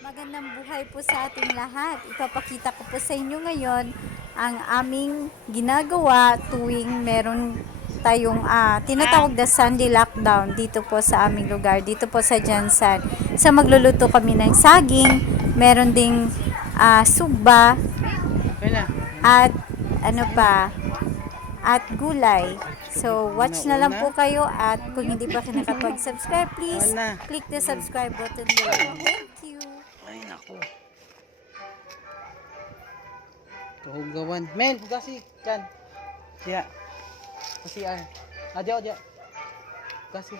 Magandang buhay po sa ating lahat. Ipapakita ko po sa inyo ngayon ang aming ginagawa tuwing meron tayong tinatawag na Sunday lockdown dito po sa aming lugar, dito po sa Jansan. Sa magluluto kami ng saging, meron ding sugba at ano pa, at gulay. So, watch na lang po kayo at kung hindi pa kayo nakapag-subscribe, please click the subscribe button below. Thank you! Ay, naku. Kahugawan. Men, hugasi. Diyan. Siya. Kasi ay. Adyo, adyo. Hugasi.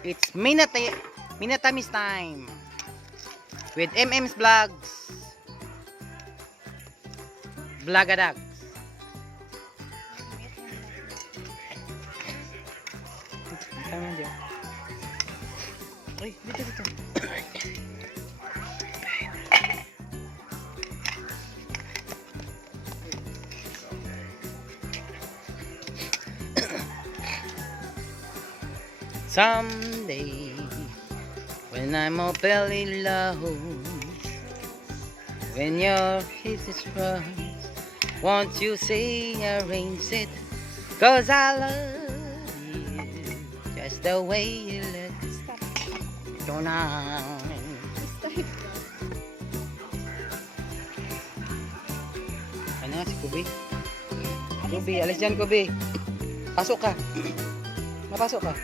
It's Minatamis time with MM's Vlogs. Vlogadags. Tama dyan. Uy, dito. Someday, when I'm all belly low, when your kiss is rough, won't you say arrange it? 'Cause I love you just the way you look tonight. Ano si Kubi? Kubi, alis dyan Kubi. Pasok ka. Mapasok ka.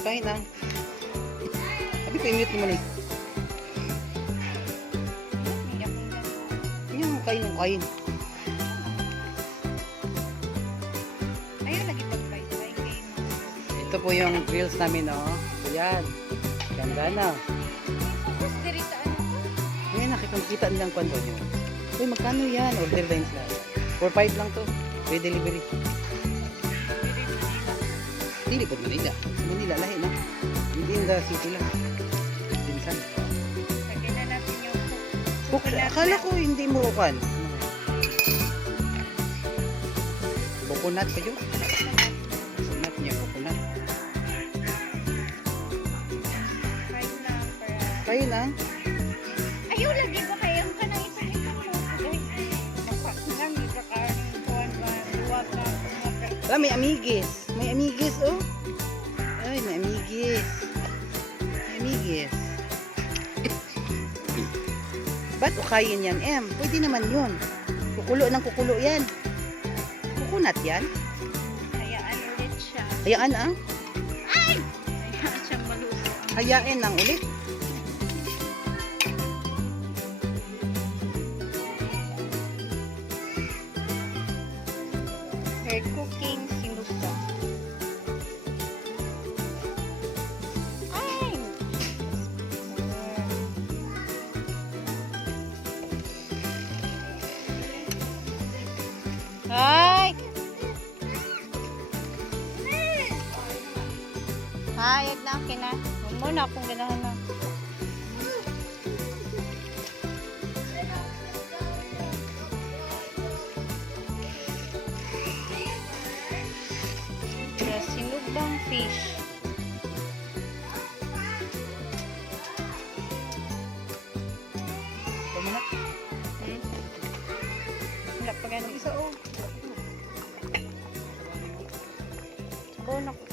Kain lang. Sabi ko, i-mute mo ulit. Yung kain ng kain. Ayun, lagi pag-bye-bye game. Ito po yung grills namin, oh. Ayan. Ganda na. Tapos, diri sa ano? Ngayon, nakikita nilang kwento nyo. Uy, magkano yan? Order lines lang. 4-5 lang to. Free delivery. Hindi po Manila. Manila, lahi na. Hindi in the city lang. Pinsan. Lagyan na natin yung Cook. Akala ko hindi mo kan. Coconut pa yun. Coconut niya, coconut. fried na para... Kayo na. Ayaw, lagi ba kayang ka nang ipakita ko? Makakang iba ka ng buwan ba? Luwag na. Ah, may amigues. May amigues, oh. Ay, may amigues. May amigues. Ba't ukayin yan, Em? Pwede naman yun. Kukulo ng kukulo yan. Coconut yan. Hayaan ulit siya. Hayaan ang. Hayaan siyang maluso. Hayain lang ulit. Her cooking sinusa. Ay! Ay! Hayag na akin na. Huwag mo na akong ganahan na. Sinugbang fish. Coconut. Wala pa ganun. Isa, oh. Oh, naku.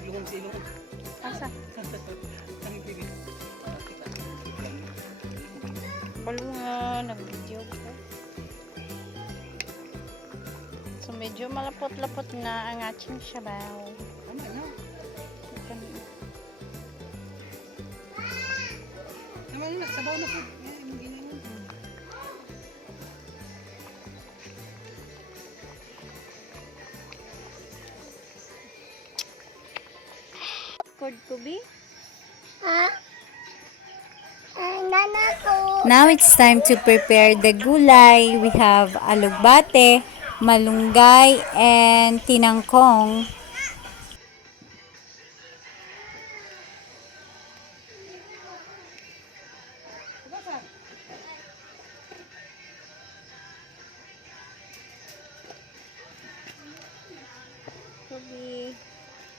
Ilungan sa ilungan. Asa? Ang tigil. Palungan, nag-video ko. So, medyo malapot-lapot na ang ating sabaw. Ano, ano? Naman na, sabaw na po. Yan, hindi na yun. Cord ko, B? Ah? Now it's time to prepare the gulay. We have alugbate, malunggay, and tinangkong.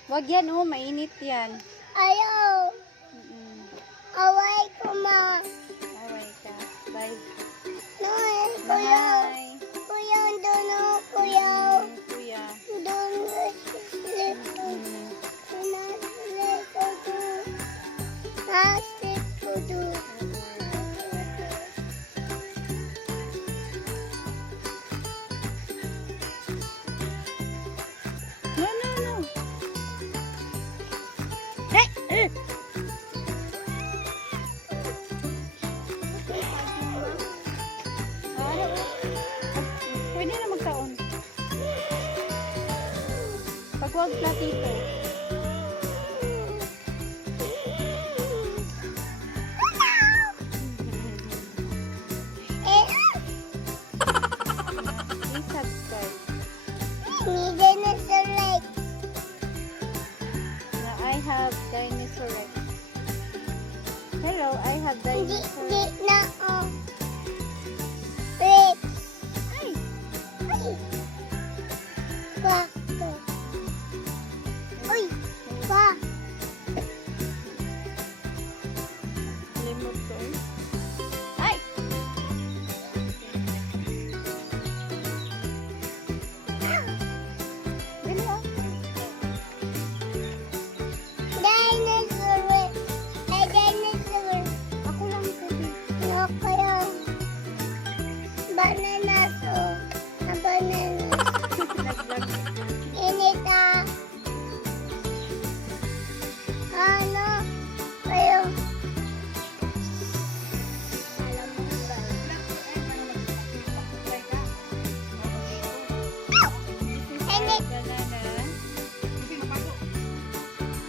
Wag yan oh, mainit yan. Ayaw. Away ko ma. Alright ka. Bye. No, kuya. Bye. Kuya, doon kuya. Kuya. Doon sleep. Sleep ko doon. No, no, no. Pwede na magtaon. Pag wag platito. Please subscribe. Need dinosaur legs. Now I have dinosaur Rex. Hello, I have Hindi, dinosaur di Rex. na Legs. Ay! Ay. Bakto. Uy. Ba. Limot ko eh. Ay! Dali ah. Dinosaur legs. Ay, dinosaur. Ako lang sabi. No, kaya. Banana so. Banana. Nag-vlog. Inita. Ano? Kayo. Alam mo ba? Init. Banana.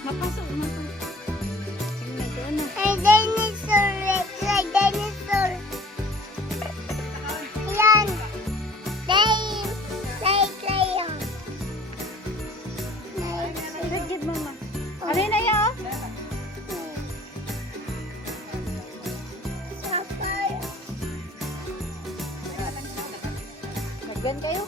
Mapasok, mapasok. Sige, doon na. Ay, dinosaur Rex. Ay, dinosaur. Yan. Crayon. Good, mama. Ano na yan? Maggan kayo.